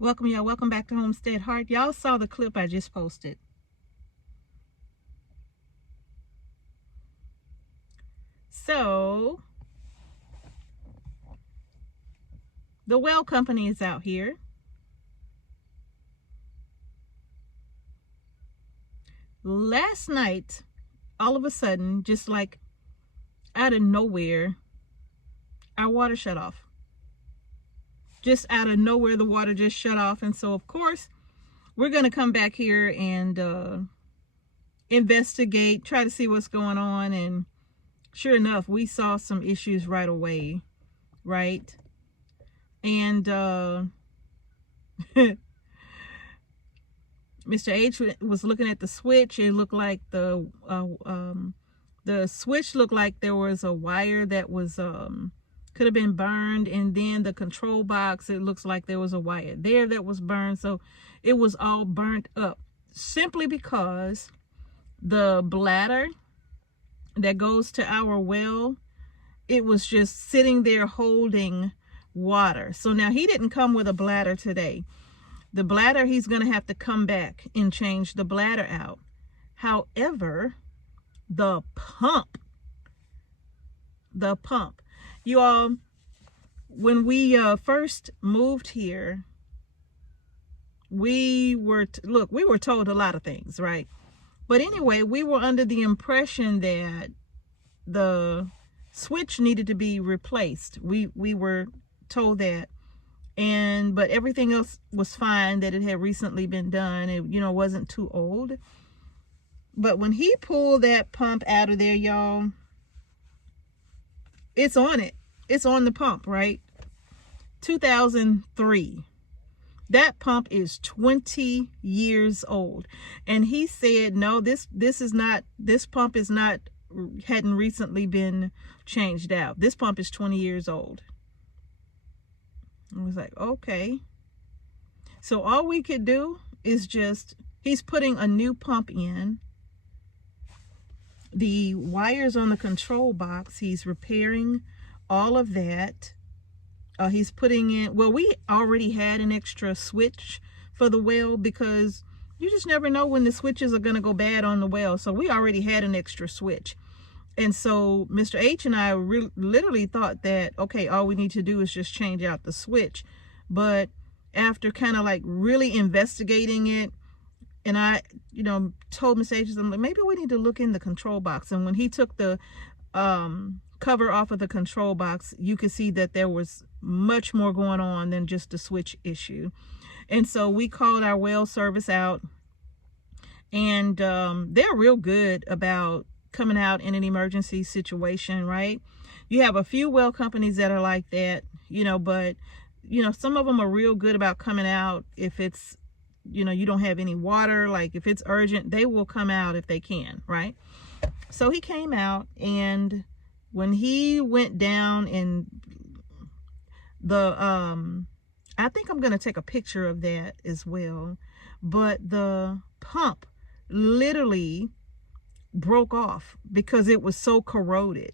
Welcome, y'all. Welcome back to Homestead Heart. Y'all saw the clip I just posted. So, the well company is out here. Last night, all of a sudden, just like out of nowhere, our water shut off. Just out of nowhere, the water just shut off. And so, of course, we're going to come back here and investigate, try to see what's going on. And sure enough, we saw some issues right away, right? And Mr. H was looking at the switch. It looked like the switch looked like there was a wire that was could have been burned, and then the control box, it looks like there was a wire there that was burned. So it was all burnt up simply because the bladder that goes to our well, it was just sitting there holding water. So now he didn't come with a bladder today. The bladder, he's going to have to come back and change the bladder out. However, the pump, you all, when we first moved here, we were told a lot of things, right? But anyway, we were under the impression that the switch needed to be replaced. We were told that, but everything else was fine, that it had recently been done. It, wasn't too old. But when he pulled that pump out of there, y'all, it's on it. It's on the pump, right? 2003. That pump is 20 years old. And he said, no, this pump is not, hadn't recently been changed out. This pump is 20 years old. I was like, okay. So all we could do is he's putting a new pump in. The wires on the control box, he's repairing all of that. He's putting in, well, we already had an extra switch for the well, because you just never know when the switches are going to go bad on the well. So we already had an extra switch. And so Mr. H and I literally thought that, okay, all we need to do is just change out the switch. But after kind of like really investigating it, and I, told Mr. H, I'm like, maybe we need to look in the control box. And when he took the cover off of the control box, you could see that there was much more going on than just the switch issue. And so we called our well service out, and they're real good about coming out in an emergency situation, right? You have a few well companies that are like that, but some of them are real good about coming out if it's, you don't have any water. Like if it's urgent, they will come out if they can, right? So he came out, and when he went down in the I think I'm going to take a picture of that as well, but the pump literally broke off because it was so corroded,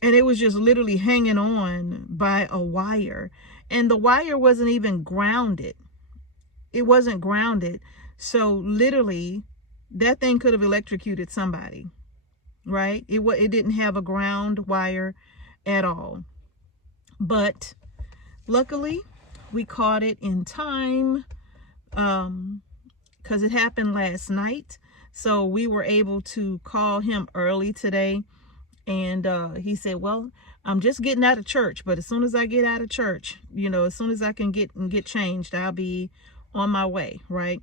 and it was just literally hanging on by a wire, and the wire wasn't even grounded. It wasn't grounded. So literally that thing could have electrocuted somebody, right? It didn't have a ground wire at all. But luckily we caught it in time, because it happened last night. So we were able to call him early today, and he said, well, I'm just getting out of church, but as soon as I get out of church, as soon as I can get changed, I'll be on my way, right?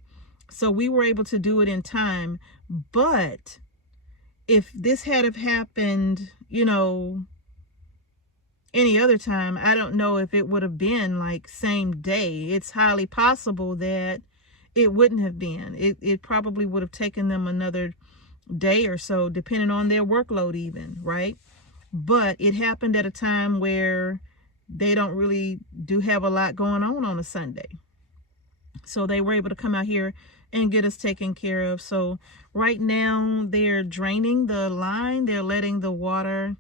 So we were able to do it in time. But if this had have happened, any other time, I don't know if it would have been like same day. It's highly possible that it wouldn't have been. It probably would have taken them another day or so, depending on their workload even, right? But it happened at a time where they don't really do have a lot going on a Sunday. So they were able to come out here and get us taken care of. So right now they're draining the line. They're letting the water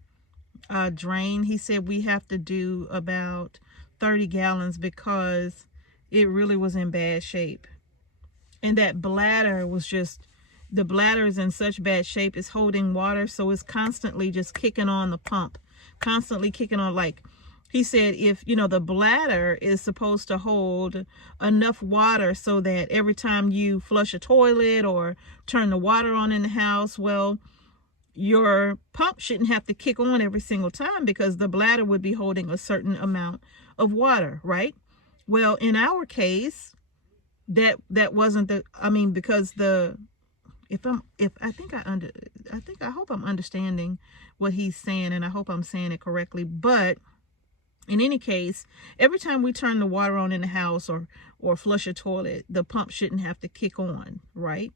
drain. He said we have to do about 30 gallons because It really was in bad shape. And that bladder was just, the bladder is in such bad shape. It's holding water, so it's constantly just kicking on the pump, constantly kicking on. Like he said, if the bladder is supposed to hold enough water so that every time you flush a toilet or turn the water on in the house, well, your pump shouldn't have to kick on every single time, because the bladder would be holding a certain amount of water, right? Well, in our case, that wasn't the, because the, I hope I'm understanding what he's saying, and I hope I'm saying it correctly. But in any case, every time we turn the water on in the house or flush a toilet, the pump shouldn't have to kick on, right?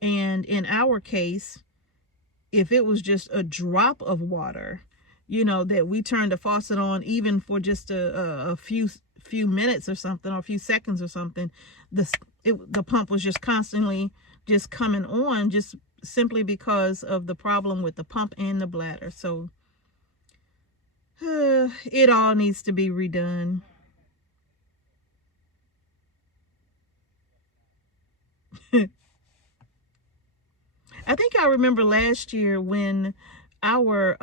And in our case, if it was just a drop of water, that we turned the faucet on, even for just a few minutes or something, or a few seconds or something, the pump was just constantly just coming on, just simply because of the problem with the pump and the bladder. So it all needs to be redone. I think I remember last year when our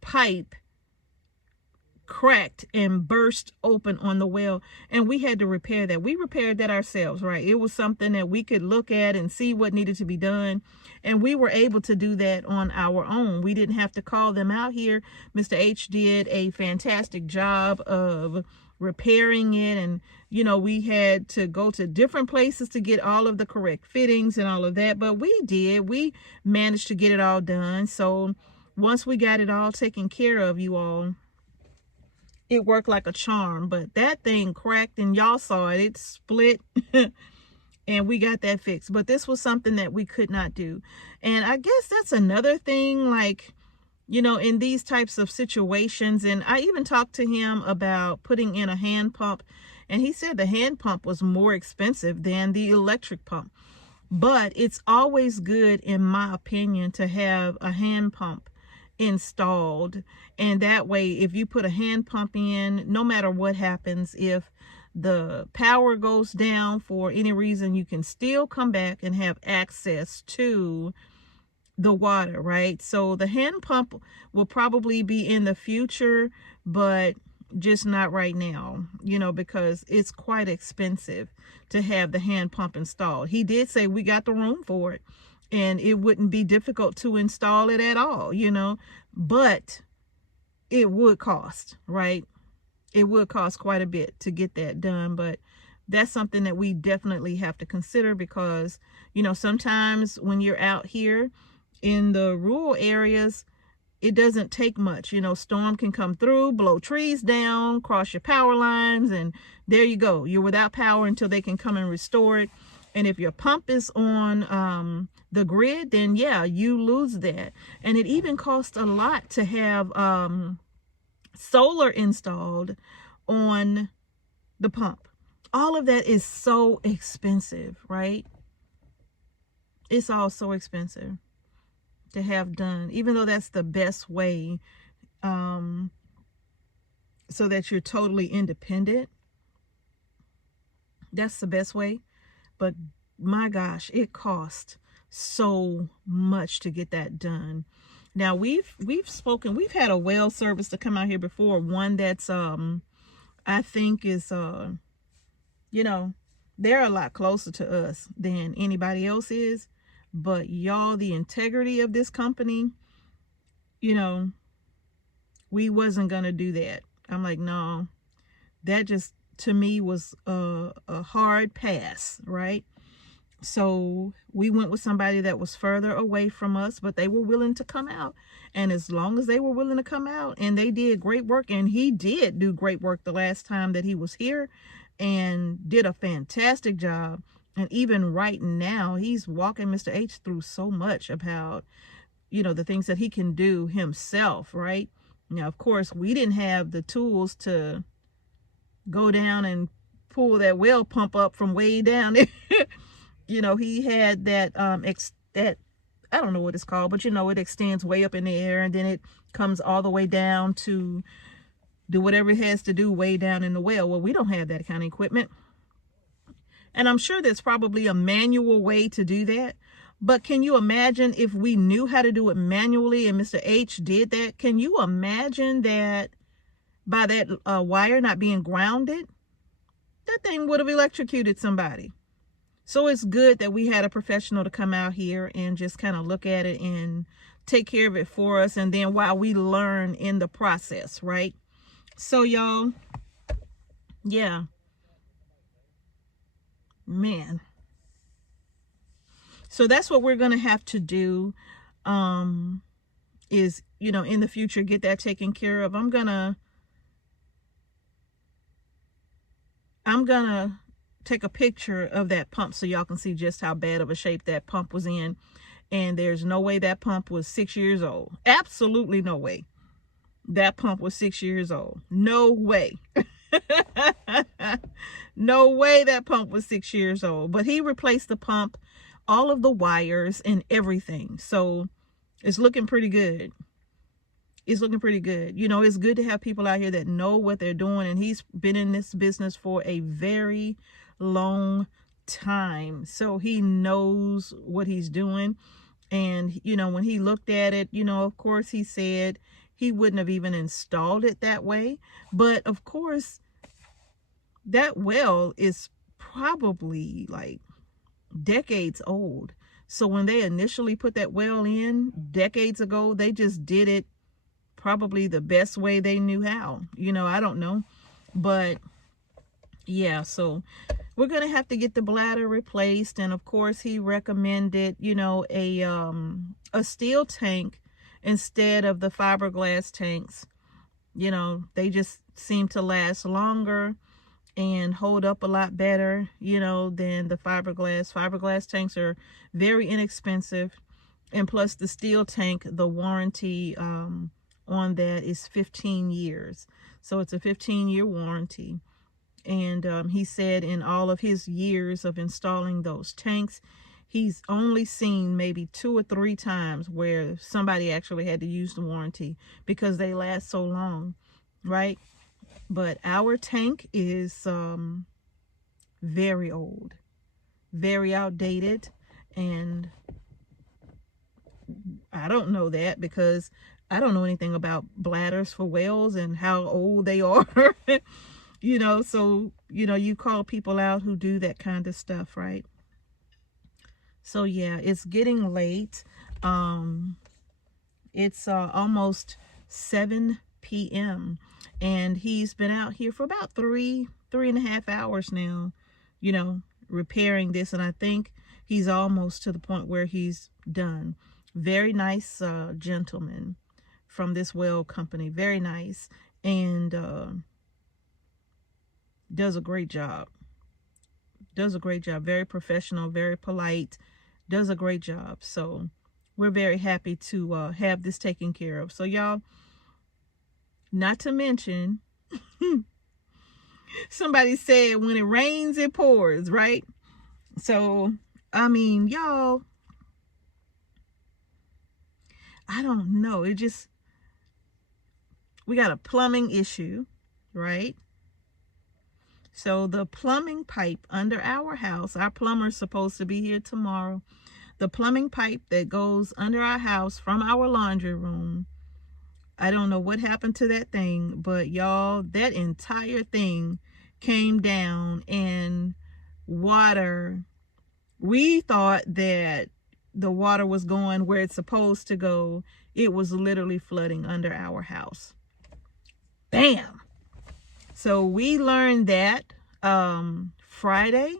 pipe cracked and burst open on the well, and we had to repair that. We repaired that ourselves, right? It was something that we could look at and see what needed to be done, and we were able to do that on our own. We didn't have to call them out here. Mr. H did a fantastic job of repairing it, and we had to go to different places to get all of the correct fittings and all of that, but we managed to get it all done. So once we got it all taken care of, you all, it worked like a charm. But that thing cracked, and y'all saw it. It split and we got that fixed. But this was something that we could not do. And I guess that's another thing, like, in these types of situations. And I even talked to him about putting in a hand pump, and he said the hand pump was more expensive than the electric pump. But it's always good, in my opinion, to have a hand pump installed, and that way, if you put a hand pump in, no matter what happens, if the power goes down for any reason, you can still come back and have access to the water, right? So the hand pump will probably be in the future, but just not right now, because it's quite expensive to have the hand pump installed. He did say we got the room for it, and it wouldn't be difficult to install it at all, but it would cost, right? It would cost quite a bit to get that done. But that's something that we definitely have to consider, because, sometimes when you're out here in the rural areas, it doesn't take much. Storm can come through, blow trees down, cross your power lines, and there you go. You're without power until they can come and restore it. And if your pump is on the grid, then yeah, you lose that. And it even costs a lot to have solar installed on the pump. All of that is so expensive, right? It's all so expensive to have done, even though that's the best way, so that you're totally independent. That's the best way. But my gosh, it costs so much to get that done. Now we've had a well service to come out here before, one that's I think is they're a lot closer to us than anybody else is. But y'all, the integrity of this company, we wasn't gonna do that. I'm like, no, that just, to me, was a hard pass, right? So we went with somebody that was further away from us, but they were willing to come out. And as long as they were willing to come out, and they did great work, and he did do great work the last time that he was here, and did a fantastic job. And even right now, he's walking Mr. H through so much about, the things that he can do himself, right? Now, of course, we didn't have the tools to go down and pull that well pump up from way down there. He had that that, I don't know what it's called, but it extends way up in the air, and then it comes all the way down to do whatever it has to do way down in the well. Well, we don't have that kind of equipment. And I'm sure there's probably a manual way to do that. But can you imagine if we knew how to do it manually and Mr. H did that? Can you imagine that by that wire not being grounded? That thing would have electrocuted somebody. So it's good that we had a professional to come out here and just kind of look at it and take care of it for us. And then while we learn in the process, right? So y'all, yeah, man. So that's what we're going to have to do, is, you know, in the future, get that taken care of. I'm gonna take a picture of that pump so y'all can see just how bad of a shape that pump was in. And there's no way that pump was 6 years old. Absolutely no way that pump was 6 years old. No way. No way that pump was 6 years old. But he replaced the pump, all of the wires and everything. So it's looking pretty good. It's looking pretty good. You know, it's good to have people out here that know what they're doing. And he's been in this business for a very long time. So he knows what he's doing. And, you know, when he looked at it, you know, of course, he said he wouldn't have even installed it that way. But of course, that well is probably like decades old. So when they initially put that well in decades ago, they just did it probably the best way they knew how. You know, I don't know. But yeah, so we're going to have to get the bladder replaced. And of course, he recommended, you know, a steel tank instead of the fiberglass tanks. You know, they just seem to last longer and hold up a lot better, you know, than the fiberglass. Fiberglass tanks are very inexpensive. And plus the steel tank, the warranty on that is 15 years. So it's a 15-year warranty. And he said in all of his years of installing those tanks, he's only seen maybe 2 or 3 times where somebody actually had to use the warranty because they last so long, right? But our tank is very old, very outdated. And I don't know that because I don't know anything about bladders for wells and how old they are. You know, so, you know, you call people out who do that kind of stuff, right? So yeah, it's getting late. It's almost 7 p.m. and he's been out here for about 3.5 hours now, you know, repairing this. And I think he's almost to the point where he's done. Very nice gentleman from this well company. Very nice. And does a great job. Does a great job. Very professional, very polite. Does a great job. So we're very happy to have this taken care of. So y'all, not to mention, somebody said when it rains, it pours, right? So, I mean, y'all, I don't know. It just, we got a plumbing issue, right? So the plumbing pipe under our house, our plumber's supposed to be here tomorrow. The plumbing pipe that goes under our house from our laundry room, I don't know what happened to that thing, but y'all, that entire thing came down and water, we thought that the water was going where it's supposed to go. It was literally flooding under our house. Bam! So we learned that Friday.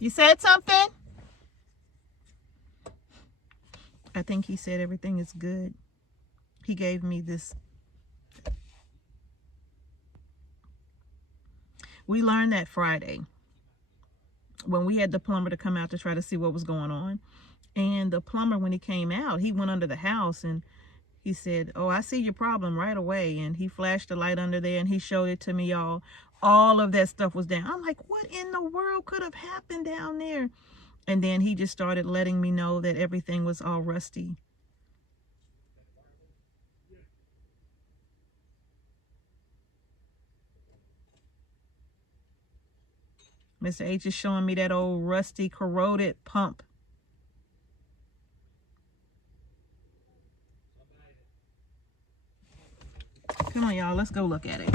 You said something? I think he said everything is good. He gave me this. We learned that Friday when we had the plumber to come out to try to see what was going on. And the plumber, when he came out, he went under the house and he said, "Oh, I see your problem right away." And he flashed the light under there and he showed it to me, y'all. All of that stuff was down. I'm like, what in the world could have happened down there? And then he just started letting me know that everything was all rusty. Mr. H is showing me that old rusty corroded pump. Come on, y'all, let's go look at it.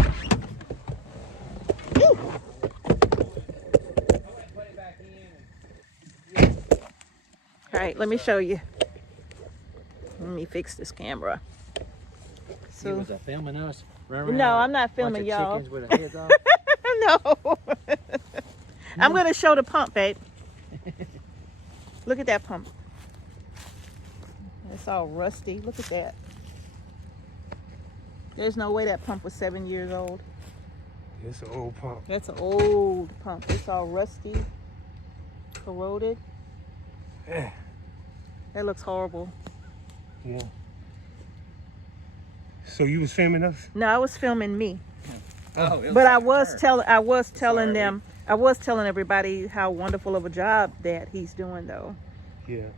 Woo! All right, let me show you. Let me fix this camera. So, was that filming us? No, I'm not filming y'all. Chickens with their heads off? No. I'm going to show the pump, babe. Look at that pump. It's all rusty. Look at that. There's no way that pump was 7 years old. It's an old pump. That's an old pump. It's all rusty, corroded. Yeah. That looks horrible. Yeah. So you was filming us? No, I was filming me. Oh, But I was telling them, I was telling everybody how wonderful of a job that he's doing, though. Yeah.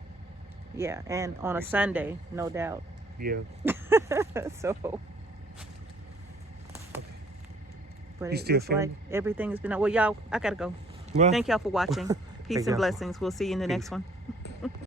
Yeah, and on a Sunday, no doubt. Yeah. So. But it looks like everything has been. Well, y'all, I gotta go. Well, thank y'all for watching. Peace and y'all. blessings. We'll see you in the next one.